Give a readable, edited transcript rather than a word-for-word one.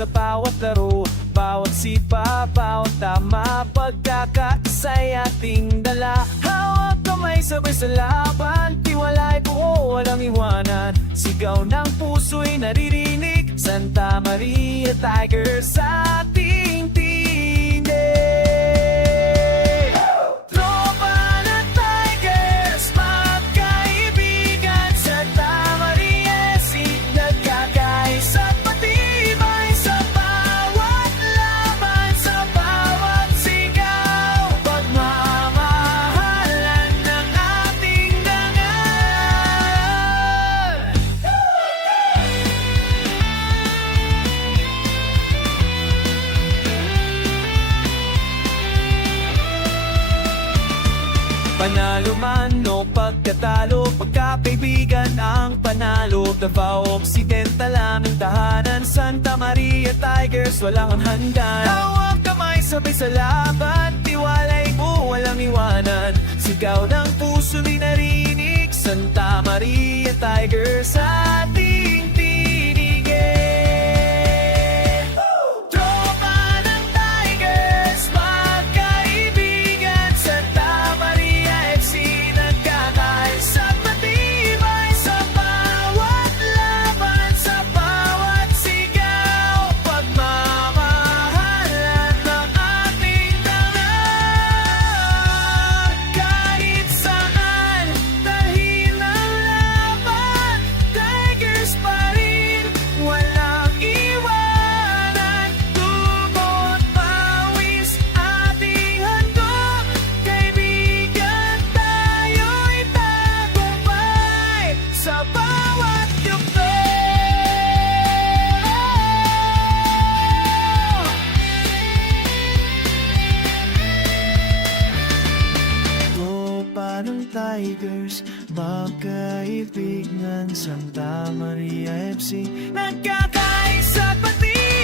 sa bawat laro, bawat sipa, bawat tama, pagkakaisa'y ating dala. Hawak kamay sabay sa laban, tiwala'y buo, walang iwanan. Sigaw ng puso'y naririnig, Santa Maria Tigers sa ating tinig. Tropa ng Tigers, magkaibigan, Santa Maria FC, nagkakaisa patibay sa bawat laban, sa bawat sigaw, pagmamahalan ng ating dangal. Panalo man o pagkatalo, pagkakaibigan ang panalo. Davao Occidental ang tahanan, Santa Maria Tigers walang hanggan. Hawak kamay sabay sa laban, tiwala'y buo, walang iwanan. Sigaw ng puso di narinig, Santa Maria Tigers sa ating tinigin. Tropa ng Tigers, magkaibigan, Santa Maria FC, nagkakaisa patibay sa bawat laban, sa bawat sigaw, pagmamahalan ng ating dangal. Kahit saan, dahil ang laban, Tigers pa rin, walang iwanan. Dugo't pawis ating handog, kaibigan tayo'y tagumpay sa bawat yugto. Tropa ng Tigers, magkaibigan, Santa Maria FC, nagkakaisa pati